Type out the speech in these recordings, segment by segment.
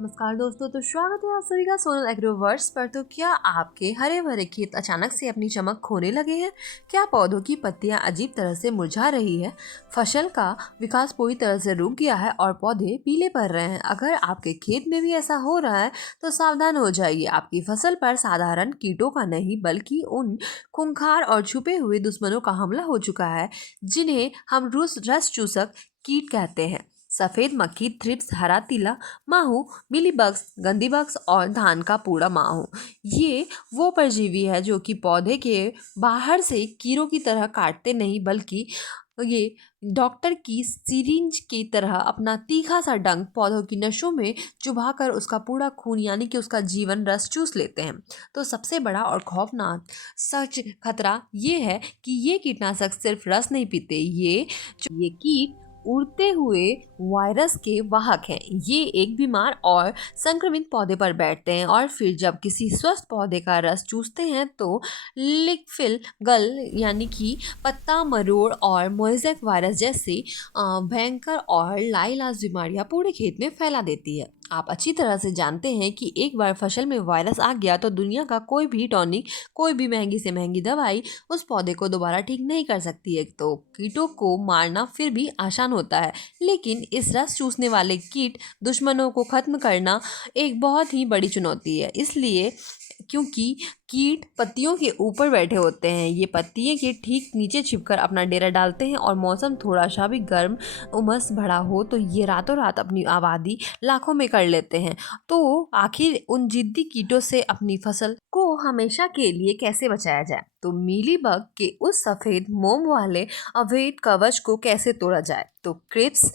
नमस्कार दोस्तों, तो स्वागत है आप सभी का सोनल एग्रोवर्स पर। तो क्या आपके हरे भरे खेत अचानक से अपनी चमक खोने लगे हैं? क्या पौधों की पत्तियां अजीब तरह से मुरझा रही है? फसल का विकास पूरी तरह से रुक गया है और पौधे पीले पड़ रहे हैं। अगर आपके खेत में भी ऐसा हो रहा है तो सावधान हो जाइए। आपकी फसल पर साधारण कीटों का नहीं बल्कि उन खूंखार और छुपे हुए दुश्मनों का हमला हो चुका है, जिन्हें हम रस चूसक कीट कहते हैं। सफेद मक्खी, थ्रिप्स, हरा तीला, माहू, मिलीबग्स, गंदीबग्स और धान का पूरा माहू, ये वो परजीवी है जो कि पौधे के बाहर से कीड़ों की तरह काटते नहीं बल्कि ये डॉक्टर की सिरिंज की तरह अपना तीखा सा डंक पौधों की नसों में चुभाकर उसका पूरा खून यानी कि उसका जीवन रस चूस लेते हैं। तो सबसे बड़ा और खौफनाक सच खतरा ये है कि ये कीटनाशक सिर्फ रस नहीं पीते, ये कीट उड़ते हुए वायरस के वाहक हैं। ये एक बीमार और संक्रमित पौधे पर बैठते हैं और फिर जब किसी स्वस्थ पौधे का रस चूसते हैं तो लिकफिल गल यानी कि पत्ता मरोड़ और मोज़ेक वायरस जैसे भयंकर और लाइलाज बीमारियां पूरे खेत में फैला देती है। आप अच्छी तरह से जानते हैं कि एक बार फसल में वायरस आ गया तो दुनिया का कोई भी टॉनिक, कोई भी महंगी से महंगी दवाई उस पौधे को दोबारा ठीक नहीं कर सकती है। तो कीटों को मारना फिर भी आसान होता है, लेकिन इस रस चूसने वाले कीट दुश्मनों को खत्म करना एक बहुत ही बड़ी चुनौती है। इसलिए क्योंकि कीट पत्तियों के ऊपर बैठे होते हैं, ये पत्तियों के ठीक नीचे छिपकर अपना डेरा डालते हैं और मौसम थोड़ा सा भी गर्म उमस भरा हो तो ये रातों रात अपनी आबादी लाखों में कर लेते हैं। तो आखिर उन जिद्दी कीटों से अपनी फसल को हमेशा के लिए कैसे बचाया जाए? तो मीलीबग के उस सफेद मोम वाले अवैध कवच को कैसे तोड़ा जाए? तो क्रिप्स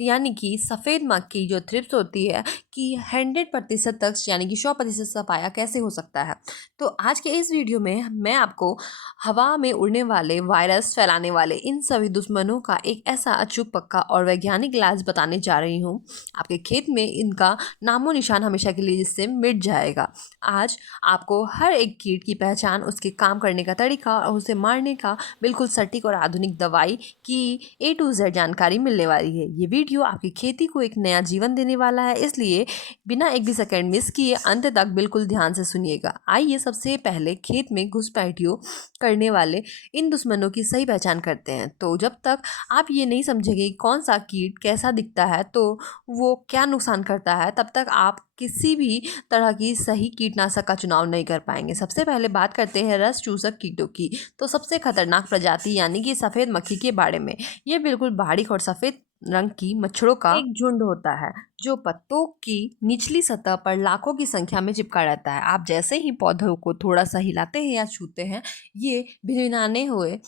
यानी कि सफेद मक्खी जो थ्रिप्स होती है कि 100% तक यानी कि 100% सफाया कैसे हो सकता है? तो आज के इस वीडियो में मैं आपको हवा में उड़ने वाले वायरस फैलाने वाले इन सभी दुश्मनों का एक ऐसा अचूक, पक्का और वैज्ञानिक इलाज बताने जा रही हूँ आपके खेत में इनका नामो निशान हमेशा के लिए जिससे मिट जाएगा। आज आपको हर एक कीट की पहचान, उसके काम करने का तरीका और उसे मारने का बिल्कुल सटीक और आधुनिक दवाई की A to Z जानकारी मिलने वाली है। ये वीडियो आपकी खेती को एक नया जीवन देने वाला है, इसलिए बिना एक भी सेकंड मिस किए अंत तक बिल्कुल ध्यान से सुनिएगा। आइए सबसे पहले खेत में घुसपैठियों करने वाले इन दुश्मनों की सही पहचान करते हैं। तो जब तक आप ये नहीं समझेंगे कौन सा कीट कैसा दिखता है तो वो क्या नुकसान करता है, तब तक आप किसी भी तरह की सही कीटनाशक का चुनाव नहीं कर पाएंगे। सबसे पहले बात करते हैं रस चूसक कीटों की। तो सबसे खतरनाक प्रजाति यानी कि सफ़ेद मक्खी के बारे में। ये बिल्कुल बारीक और सफ़ेद रंग की मच्छरों का एक झुंड होता है जो पत्तों की निचली सतह पर लाखों की संख्या में चिपका रहता है। आप जैसे ही पौधों को थोड़ा सा हिलाते हैं या छूते हैं, ये भिनभिनाने हुए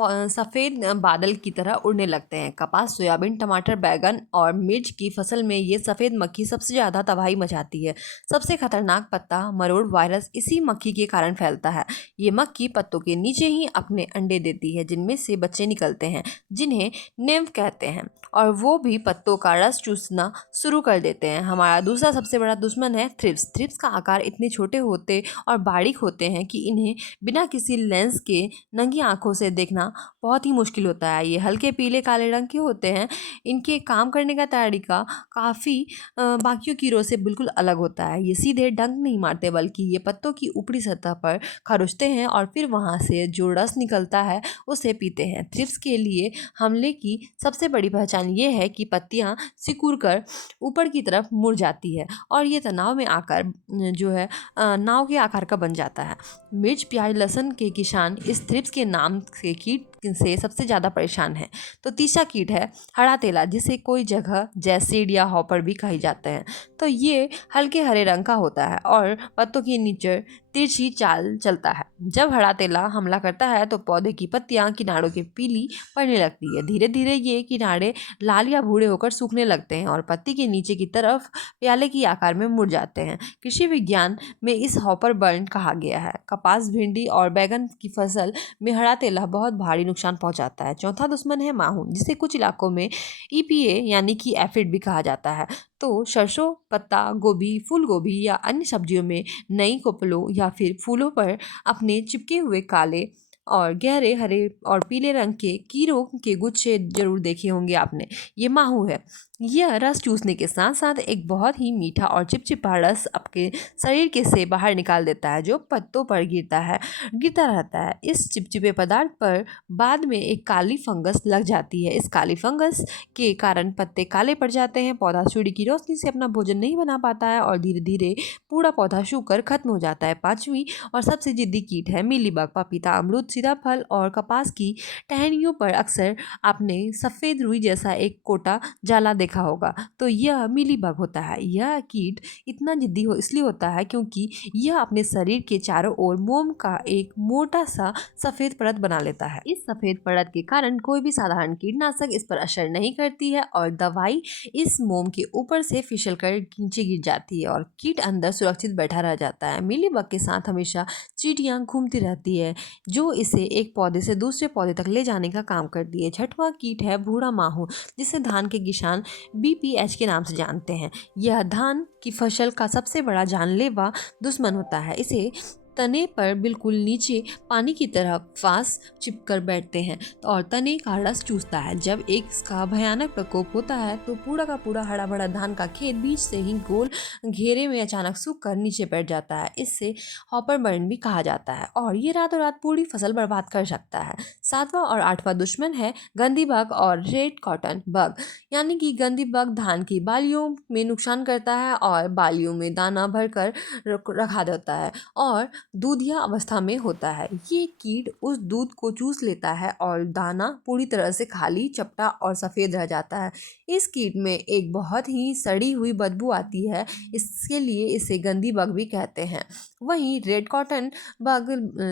सफ़ेद बादल की तरह उड़ने लगते हैं। कपास, सोयाबीन, टमाटर, बैगन और मिर्च की फसल में ये सफ़ेद मक्खी सबसे ज़्यादा तबाही मचाती है। सबसे खतरनाक पत्ता मरोड़ वायरस इसी मक्खी के कारण फैलता है। ये मक्खी पत्तों के नीचे ही अपने अंडे देती है, जिनमें से बच्चे निकलते हैं जिन्हें निम्फ कहते हैं, और वो भी पत्तों का रस चूसना शुरू कर देते हैं। हमारा दूसरा सबसे बड़ा दुश्मन है थ्रिप्स। थ्रिप्स का आकार इतने छोटे होते और बारीक होते हैं कि इन्हें बिना किसी लेंस के नंगी आंखों से देखना बहुत ही मुश्किल होता है। ये हल्के पीले काले रंग के होते हैं। इनके काम करने का तरीका काफ़ी बाकियों कीड़ों से बिल्कुल अलग होता है। ये सीधे डंक नहीं मारते बल्कि ये पत्तों की ऊपरी सतह पर खरोचते हैं और फिर वहाँ से जो रस निकलता है उसे पीते हैं। थ्रिप्स के लिए हमले की सबसे बड़ी पहचान ये है कि पत्तियाँ सिकुड़ कर ऊपर की तरफ मुड़ जाती है और ये तनाव में आकर जो है नाव के आकार का बन जाता है। मिर्च, प्याज, लहसुन के किसान इस थ्रिप्स के नाम से कीट से सबसे ज़्यादा परेशान है। तो तीसरा कीट है हरा तेला, जिसे कोई जगह जैसिड या हॉपर भी कही जाते हैं। तो ये हल्के हरे रंग का होता है और पत्तों के नीचे तिरछी चाल चलता है। जब हरा तेला हमला करता है तो पौधे की पत्तियां किनारों के पीली पड़ने लगती है। धीरे धीरे ये किनारे लाल या भूरे होकर सूखने लगते हैं और पत्ती के नीचे की तरफ प्याले की आकार में मुड़ जाते हैं। कृषि विज्ञान में इस हॉपर बर्न कहा गया है। कपास, भिंडी और बैगन की फसल में हरा तेला बहुत भारी नुकसान पहुंचाता है। चौथा दुश्मन है माहू, जिसे कुछ इलाकों में EPA यानी कि एफिड भी कहा जाता है। तो सरसों, पत्ता गोभी, फूल गोभी या अन्य सब्जियों में नई कोपलों या फिर फूलों पर अपने चिपके हुए काले और गहरे हरे और पीले रंग के कीड़ों के गुच्छे जरूर देखे होंगे आपने। ये माहू है। यह रस चूसने के साथ साथ एक बहुत ही मीठा और चिपचिपा रस आपके शरीर के से बाहर निकाल देता है, जो पत्तों पर गिरता रहता है। इस चिपचिपे पदार्थ पर बाद में एक काली फंगस लग जाती है। इस काली फंगस के कारण पत्ते काले पड़ जाते हैं, पौधा सूर्य की रोशनी से अपना भोजन नहीं बना पाता है और धीरे धीरे पूरा पौधा सूख कर खत्म हो जाता है। पांचवी और सबसे जिद्दी कीट है मीलीबग। पपीता, अमरूद, सीताफल और कपास की टहनियों पर अक्सर आपने सफ़ेद रुई जैसा एक कोटा जाला देखा होगा, तो यह मीलीबग होता है। यह कीट इतना जिद्दी इसलिए होता है क्योंकि यह अपने शरीर के चारों ओर मोम का एक मोटा सा सफ़ेद परत बना लेता है। इस सफ़ेद परत के कारण कोई भी साधारण कीटनाशक इस पर असर नहीं करती है और दवाई इस मोम के ऊपर से फिसल कर नीचे गिर जाती है और कीट अंदर सुरक्षित बैठा रह जाता है। मीलीबग के साथ हमेशा चींटियां घूमती रहती है, जो इसे एक पौधे से दूसरे पौधे तक ले जाने का काम करती है। छठवां कीट है भूरा माहू, जिसे धान के किसान BPH के नाम से जानते हैं। यह धान की फसल का सबसे बड़ा जानलेवा दुश्मन होता है। इसे तने पर बिल्कुल नीचे पानी की तरह फांस चिपकर बैठते हैं और तने का रस चूसता है। जब एक इसका भयानक प्रकोप होता है तो पूरा का पूरा हरा भरा धान का खेत बीच से ही गोल घेरे में अचानक सूख कर नीचे बैठ जाता है। इससे हॉपर बर्न भी कहा जाता है और ये रातों रात पूरी फसल बर्बाद कर सकता है। सातवां और आठवां दुश्मन है गंदी बग और रेड कॉटन बग। यानी कि गंदी बग धान की बालियों में नुकसान करता है और बालियों में दाना भरकर रखा देता है और दूधिया अवस्था में होता है। ये कीट उस दूध को चूस लेता है और दाना पूरी तरह से खाली, चपटा और सफ़ेद रह जाता है। इस कीट में एक बहुत ही सड़ी हुई बदबू आती है, इसके लिए इसे गंदी बग भी कहते हैं। वहीं रेड कॉटन बग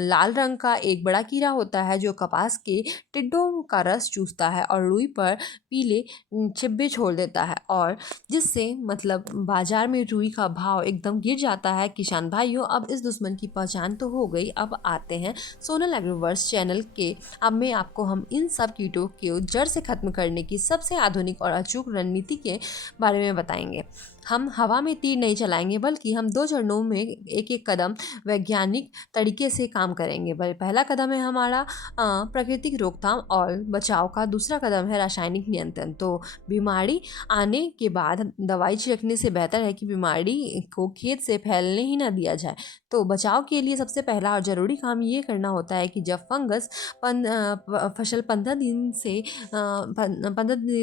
लाल रंग का एक बड़ा कीड़ा होता है जो कपास के टिड्डों का रस चूसता है और रुई पर पीले चिब्बे छोड़ देता है और जिससे मतलब बाजार में रुई का भाव एकदम गिर जाता है। किसान भाइयों, अब इस दुश्मन की पहचान तो हो गई, अब आते हैं सोनल एग्रोवर्स चैनल के। अब मैं आपको हम इन सब कीटों को जड़ से खत्म करने की सबसे आधुनिक और अचूक रणनीति के बारे में बताएंगे। हम हवा में तीर नहीं चलाएंगे, बल्कि हम 2 चरणों में एक एक कदम वैज्ञानिक तरीके से काम करेंगे। पहला कदम है हमारा प्राकृतिक रोकथाम और बचाव का, दूसरा कदम है रासायनिक नियंत्रण। तो बीमारी आने के बाद दवाई छिड़कने से बेहतर है कि बीमारी को खेत से फैलने ही ना दिया जाए। तो बचाव के लिए सबसे पहला और ज़रूरी काम ये करना होता है कि जब फंगस फसल 15 दिन से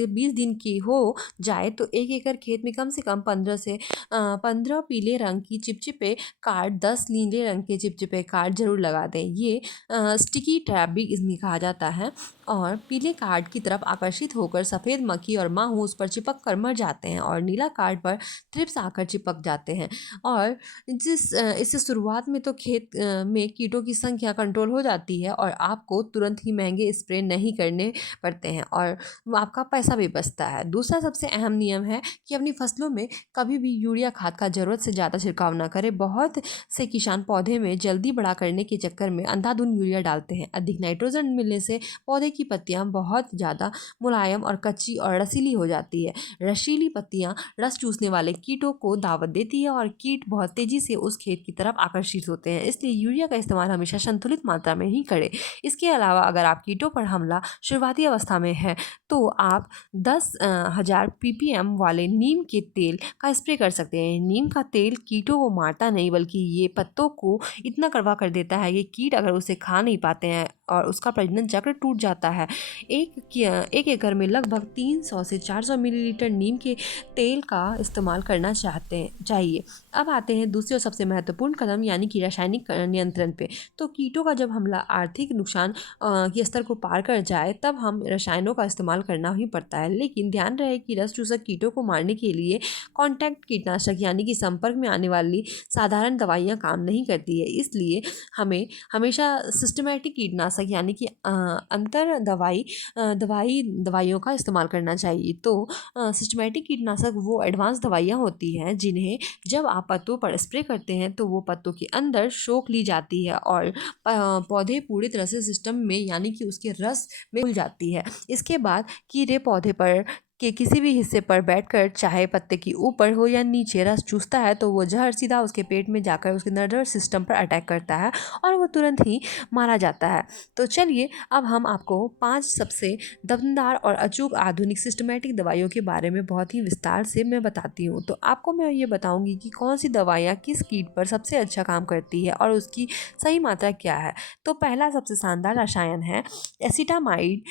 20 दिन की हो जाए तो 1 एकड़ खेत में कम से कम 15 पीले रंग की चिपचिपे कार्ड, 10 नीले रंग के चिपचिपे कार्ड जरूर लगा दें। ये स्टिकी ट्रैप भी इन्हें कहा जाता है और पीले कार्ड की तरफ आकर्षित होकर सफ़ेद मक्खी और माहू उस पर चिपक कर मर जाते हैं और नीला कार्ड पर थ्रिप्स आकर चिपक जाते हैं। और इससे शुरुआत में तो खेत में कीटों की संख्या कंट्रोल हो जाती है और आपको तुरंत ही महंगे स्प्रे नहीं करने पड़ते हैं और आपका पैसा भी बचता है। दूसरा सबसे अहम नियम है कि अपनी फसलों में कभी भी यूरिया खाद का ज़रूरत से ज़्यादा छिड़काव ना करें। बहुत से किसान पौधे में जल्दी बड़ा करने के चक्कर में अंधाधुंध यूरिया डालते हैं। अधिक नाइट्रोजन मिलने से पौधे की पत्तियां बहुत ज़्यादा मुलायम और कच्ची और रसीली हो जाती है। रसीली पत्तियां रस चूसने वाले कीटों को दावत देती है और कीट बहुत तेज़ी से उस खेत की तरफ आकर्षित होते हैं, इसलिए यूरिया का इस्तेमाल हमेशा संतुलित मात्रा में ही करें। इसके अलावा अगर आप कीटों पर हमला शुरुआती अवस्था में है तो आप 10,000 ppm वाले नीम के तेल का स्प्रे कर सकते हैं। नीम का तेल कीटों को मारता नहीं, बल्कि ये पत्तों को इतना कड़वा कर देता है कि कीट अगर उसे खा नहीं पाते हैं और उसका प्रजनन चक्र टूट जाता है। एक एकड़ में लगभग 300 से 400 मिलीलीटर नीम के तेल का इस्तेमाल करना चाहिए। अब आते हैं दूसरे और सबसे महत्वपूर्ण कदम, यानी कि रासायनिक नियंत्रण पे। तो कीटों का जब हमला आर्थिक नुकसान के स्तर को पार कर जाए तब हम रसायनों का इस्तेमाल करना ही पड़ता है। लेकिन ध्यान रहे कि रस चूसक कीटों को मारने के लिए कॉन्टैक्ट कीटनाशक यानी कि संपर्क में आने वाली साधारण दवाइयाँ काम नहीं करती है। इसलिए हमें हमेशा सिस्टमेटिक कीटनाशक यानी कि अंतर दवाइयों का इस्तेमाल करना चाहिए। तो सिस्टमेटिक कीटनाशक वो एडवांस दवाइयाँ होती हैं जिन्हें जब आप पत्तों पर स्प्रे करते हैं तो वो पत्तों के अंदर सोख ली जाती है और पौधे पूरी तरह से सिस्टम में यानी कि उसके रस में घुल जाती है। इसके बाद कीड़े पौधे पर के किसी भी हिस्से पर बैठकर, चाहे पत्ते की ऊपर हो या नीचे, रस चूसता है तो वो जहर सीधा उसके पेट में जाकर उसके नर्वस सिस्टम पर अटैक करता है और वो तुरंत ही मारा जाता है। तो चलिए अब हम आपको 5 सबसे दमदार और अचूक आधुनिक सिस्टमैटिक दवाइयों के बारे में बहुत ही विस्तार से मैं बताती हूँ। तो आपको मैं ये बताऊँगी कि कौन सी दवाइयाँ किस कीट पर सबसे अच्छा काम करती है और उसकी सही मात्रा क्या है। तो पहला सबसे शानदार रसायन है एसिटामाइड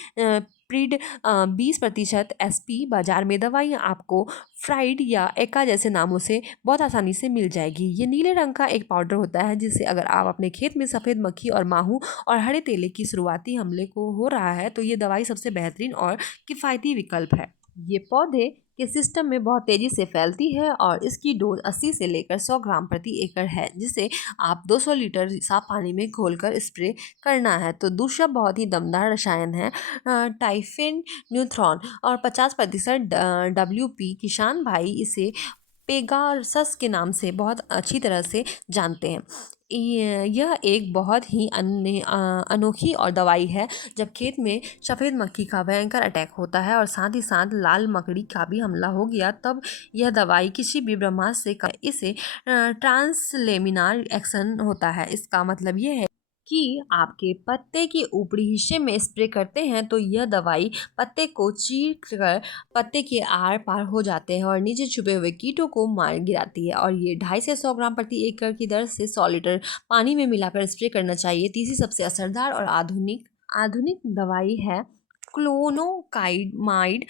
प्रीड 20% SP। बाजार में दवाइयाँ आपको फ्राइड या एका जैसे नामों से बहुत आसानी से मिल जाएगी। ये नीले रंग का एक पाउडर होता है जिससे अगर आप अपने खेत में सफ़ेद मक्खी और माहू और हरे तेले की शुरुआती हमले को हो रहा है तो ये दवाई सबसे बेहतरीन और किफ़ायती विकल्प है। ये पौधे के सिस्टम में बहुत तेज़ी से फैलती है और इसकी डोज 80 से लेकर 100 ग्राम प्रति एकड़ है, जिसे आप 200 लीटर साफ पानी में घोलकर स्प्रे करना है। तो दूसरा बहुत ही दमदार रसायन है टाइफिन न्यूट्रॉन और 50% WP। किसान भाई इसे पेगासस के नाम से बहुत अच्छी तरह से जानते हैं। यह एक बहुत ही अनोखी और दवाई है जब खेत में सफ़ेद मक्खी का भयंकर अटैक होता है और साथ ही साथ लाल मकड़ी का भी हमला हो गया, तब यह दवाई किसी भी ब्रह्मास्त्र से इसे ट्रांसलेमिनार एक्शन होता है। इसका मतलब यह है कि आपके पत्ते के ऊपरी हिस्से में स्प्रे करते हैं तो यह दवाई पत्ते को चीर कर पत्ते के आर पार हो जाते हैं और नीचे छुपे हुए कीटों को मार गिराती है। और ये 250 से 100 ग्राम प्रति एकड़ की दर से 100 लीटर पानी में मिलाकर स्प्रे करना चाहिए। तीसरी सबसे असरदार और आधुनिक आधुनिक दवाई है क्लोनोकाइमाइड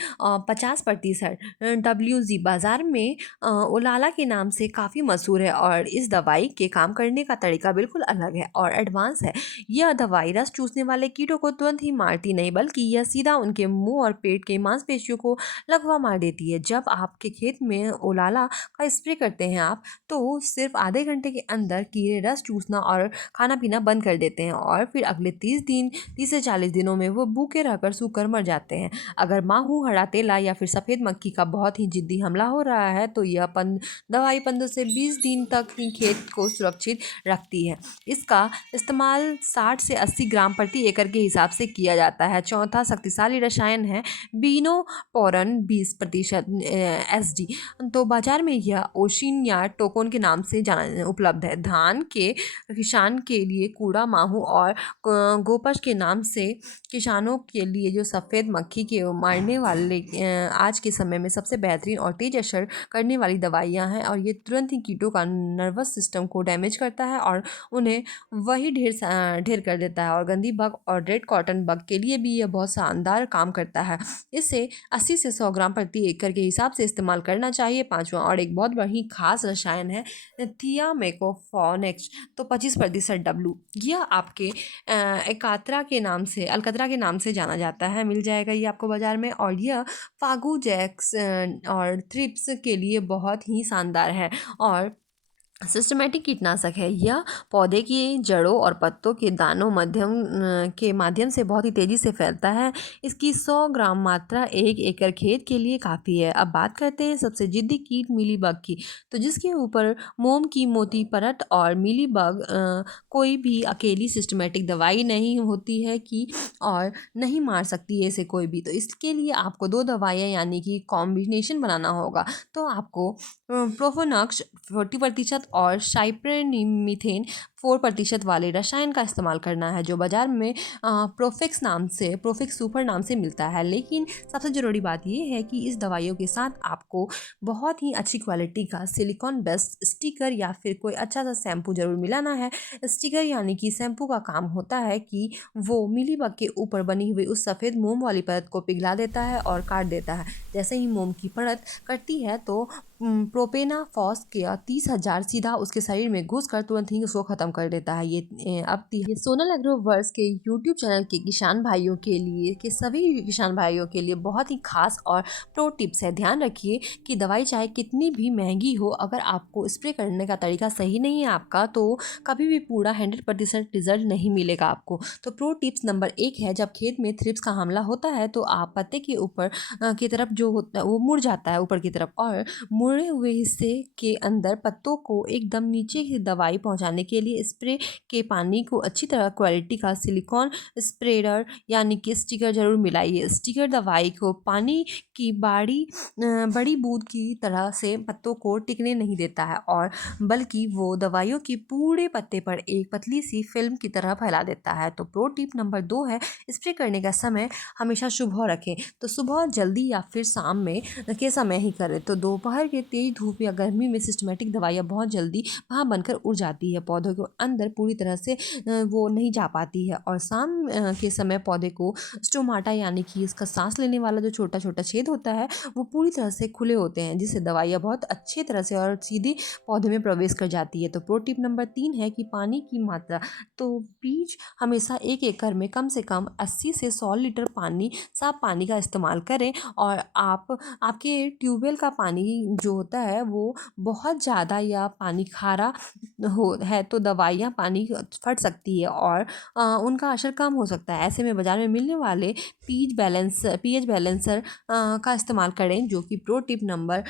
50%। WZ बाज़ार में ओलाला के नाम से काफ़ी मशहूर है और इस दवाई के काम करने का तरीका बिल्कुल अलग है और एडवांस है। यह दवाई रस चूसने वाले कीटों को तुरंत ही मारती नहीं बल्कि यह सीधा उनके मुंह और पेट के मांसपेशियों को लकवा मार देती है। जब आपके खेत में ओलाला का स्प्रे करते हैं आप तो सिर्फ आधे घंटे के अंदर कीड़े रस चूसना और खाना पीना बंद कर देते हैं और फिर अगले 30 से 40 दिनों में वो भूखे रहकर सूख कर मर जाते हैं। अगर माहू, हरा तेला या फिर सफ़ेद मक्खी का बहुत ही जिद्दी हमला हो रहा है तो यह दवाई 15 से 20 दिन तक ही खेत को सुरक्षित रखती है। इसका इस्तेमाल 60 से 80 ग्राम प्रति एकड़ के हिसाब से किया जाता है। चौथा शक्तिशाली रसायन है बीनोपोरन 20% SD। तो बाजार में यह ओशिन या टोकोन के नाम से उपलब्ध है। धान के किसान के लिए कूड़ा माहू और गोपश के नाम से किसानों के लिए जो सफ़ेद मक्खी के मारने वाले आज के समय में सबसे बेहतरीन और तेज असर करने वाली दवाइयाँ हैं और ये तुरंत ही कीटों का नर्वस सिस्टम को डैमेज करता है और उन्हें वही ढेर कर देता है। और गंदी बग और रेड कॉटन बग के लिए भी यह बहुत शानदार काम करता है। इसे 80 से 100 ग्राम प्रति एकड़ के हिसाब से इस्तेमाल करना चाहिए। पाँचवा और एक बहुत बड़ी खास रसायन है थियामेकोफोनेक्स। तो 25% W। यह आपके अलकतरा के नाम से जाना जाता है। मिल जाएगा ये आपको बाज़ार में और यह फागुजैक्स और थ्रिप्स के लिए बहुत ही शानदार है और सिस्टमैटिक कीटनाशक है। यह पौधे की जड़ों और पत्तों के दानों के माध्यम से बहुत ही तेज़ी से फैलता है। इसकी 100 ग्राम मात्रा 1 एकड़ खेत के लिए काफ़ी है। अब बात करते हैं सबसे जिद्दी कीट मीलीबग की। तो जिसके ऊपर मोम की मोटी परत और मीलीबग कोई भी अकेली सिस्टमैटिक दवाई नहीं होती है कि और नहीं मार सकती है इसे कोई भी। तो इसके लिए आपको 2 दवाइयाँ यानी कि कॉम्बिनेशन बनाना होगा। तो आपको प्रोफोनॉक्स 40% और साइप्रेनिमीथेन 4% वाले रसायन का इस्तेमाल करना है जो बाज़ार में प्रोफिक्स सुपर नाम से मिलता है। लेकिन सबसे ज़रूरी बात यह है कि इस दवाइयों के साथ आपको बहुत ही अच्छी क्वालिटी का सिलिकॉन बेस्ड स्टिकर या फिर कोई अच्छा सा शैम्पू ज़रूर मिलाना है। स्टिकर यानी कि शैम्पू का काम होता है कि वो मिलीबग के ऊपर बनी हुई उस सफ़ेद मोम वाली परत को पिघला देता है और काट देता है। जैसे ही मोम की परत कटती है तो प्रोपेनाफॉस के 30,000 सीधा उसके शरीर में घुसकर तुरंत ही उसको ख़त्म कर देता है। ये सोनल एग्रोवर्स के यूट्यूब चैनल के किसान भाइयों के लिए के सभी किसान भाइयों के लिए बहुत ही खास और प्रो टिप्स है। ध्यान रखिए कि दवाई चाहे कितनी भी महंगी हो, अगर आपको स्प्रे करने का तरीका सही नहीं है आपका तो कभी भी पूरा 100% रिजल्ट नहीं मिलेगा आपको। तो प्रो टिप्स नंबर 1 है, जब खेत में थ्रिप्स का हमला होता है तो आप पत्ते के ऊपर की तरफ जो होता है वो मुड़ जाता है ऊपर की तरफ और मुड़े हुए हिस्से के अंदर पत्तों को एकदम नीचे की दवाई पहुंचाने के लिए लिए स्प्रे के पानी को अच्छी तरह क्वालिटी का सिलिकॉन स्प्रेडर यानी कि स्टिकर जरूर मिलाइए। स्टिकर दवाई को पानी की बड़ी बूंद की तरह से पत्तों को टिकने नहीं देता है और बल्कि वो दवाइयों की पूरे पत्ते पर एक पतली सी फिल्म की तरह फैला देता है। तो प्रो टिप नंबर 2 है, स्प्रे करने का समय हमेशा सुबह रखें। तो सुबह जल्दी या फिर शाम में के समय ही करें। तो दोपहर के तेज धूप या गर्मी में सिस्टमेटिक दवाइयाँ बहुत जल्दी वहाँ बनकर उड़ जाती है, पौधों के अंदर पूरी तरह से वो नहीं जा पाती है। और शाम के समय पौधे को स्टोमाटा यानी कि इसका सांस लेने वाला जो छोटा छोटा छेद होता है वो पूरी तरह से खुले होते हैं, जिससे दवाइयाँ बहुत अच्छे तरह से और सीधे पौधे में प्रवेश कर जाती है। तो प्रो टिप नंबर 3 है कि पानी की मात्रा। तो बीज हमेशा 1 एकड़ में कम से कम 80 से 100 लीटर पानी, साफ पानी का इस्तेमाल करें। और आपके ट्यूबवेल का पानी जो होता है वो बहुत ज़्यादा या पानी खारा हो है तो दवाइयाँ पानी फट सकती है और उनका असर कम हो सकता है। ऐसे में बाज़ार में मिलने वाले पीएच बैलेंसर का इस्तेमाल करें, जो कि प्रो टिप नंबर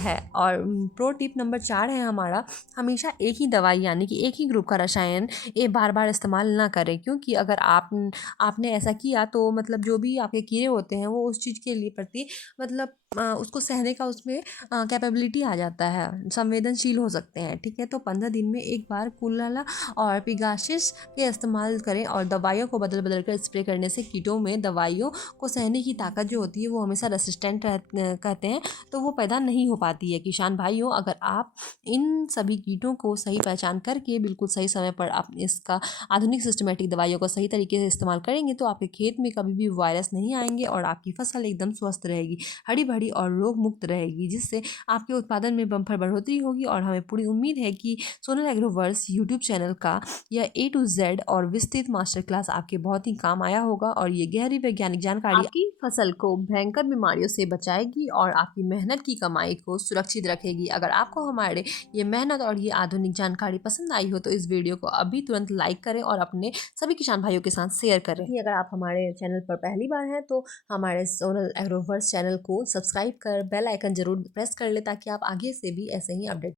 है। और प्रो टिप नंबर 4 है हमारा, हमेशा एक ही दवाई यानी कि एक ही ग्रुप का रसायन ये बार बार इस्तेमाल ना करें, क्योंकि अगर आपने ऐसा किया तो मतलब जो भी आपके कीड़े होते हैं वो उस चीज़ के लिए प्रति मतलब उसको सहने का उसमें कैपेबिलिटी आ जाता है, संवेदनशील हो सकते हैं। ठीक है, तो 15 दिन में एक बार कुलाला और पिगासिस के इस्तेमाल करें। और दवाइयों को बदल बदल कर स्प्रे करने से कीटों में दवाइयों को सहने की ताकत जो होती है वो हमेशा रेसिस्टेंट कहते हैं, तो वो पैदा नहीं हो पाती है। किसान भाइयों, अगर आप इन सभी कीटों को सही पहचान करके बिल्कुल सही समय पर आप इसका आधुनिक सिस्टमेटिक दवाइयों का सही तरीके से इस्तेमाल करेंगे तो आपके खेत में कभी भी वायरस नहीं आएंगे और आपकी फसल एकदम स्वस्थ रहेगी, हरी भरी और रोग मुक्त रहेगी, जिससे आपके उत्पादन में बम्पर बढ़ोतरी होगी। और हमें पूरी उम्मीद है कि सोनल एग्रोवर्स यूट्यूब चैनल का यह A to Z और विस्तृत मास्टर क्लास आपके बहुत ही काम आया होगा और ये गहरी वैज्ञानिक जानकारी आपकी फसल को भयंकर बीमारियों से बचाएगी और आपकी मेहनत की कमाई को सुरक्षित रखेगी। अगर आपको हमारे ये मेहनत और ये आधुनिक जानकारी पसंद आई हो तो इस वीडियो को अभी तुरंत लाइक करें और अपने सभी किसान भाइयों के साथ शेयर करें। अगर आप हमारे चैनल पर पहली बार हैं तो हमारे सोनल एग्रोवर्स चैनल को सब्सक्राइब कर बेल आइकन जरूर प्रेस कर ले, ताकि आप आगे से भी ऐसे ही अपडेट